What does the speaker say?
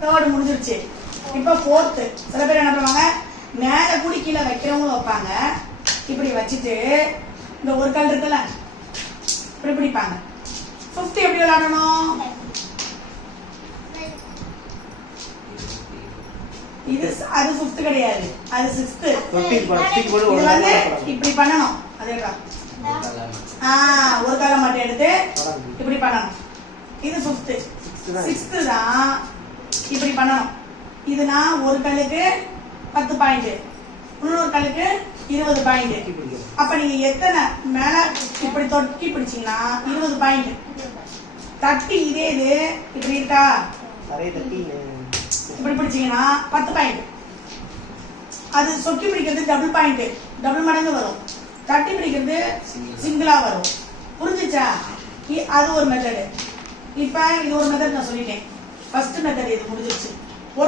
Third முடிஞ்சிருச்சு. இப்போ fourth. சில பேர் என்ன பண்ணுவாங்க, மேலே கூடி கீழே வைக்கிறவங்களும் வைப்பாங்க. இப்படி வச்சுட்டு இந்த ஒரு கல் இருக்குல்ல இப்படி பிடிப்பாங்க. ஃபிஃப்த் எப்படி விளையாடணும்? இது அது ஃபிஃப்த் கிடையாது, அது சிக்ஸ்த். இது வந்து இப்படி பண்ணணும். அதேடா ஒரு காலை மட்டும் எடுத்து இப்படி பண்ணணும். இது ஃபிஃப்த். சிக்ஸ்த் தான் இப்படி பண்ணணும். இதுனா ஒரு கல்லுக்கு 10 பாயிண்ட், இன்னொரு கல்லுக்கு 20 பாயிண்ட். அப்ப நீங்க எத்தனை மேல இப்படி தொட்டி பிடிச்சீங்கன்னா 20 பாயிண்ட். தட்டி இதே இது இப்படி இருக்கா, இப்படி பிடிச்சீங்கன்னா 10 பாயிண்ட். அது சொக்கி பிடிக்கிறது டபுள் பாயிண்ட், டபுள் மடங்கு வரும். தட்டி பிடிக்கிறது சிங்கிளா வரும். புரிஞ்சுச்சா? அது ஒரு மெத்தடு. இப்ப இது ஒரு மெத்தட் நான் சொல்லிட்டேன். ஃபர்ஸ்ட் மெத்தட் இது முடிஞ்சிருச்சு.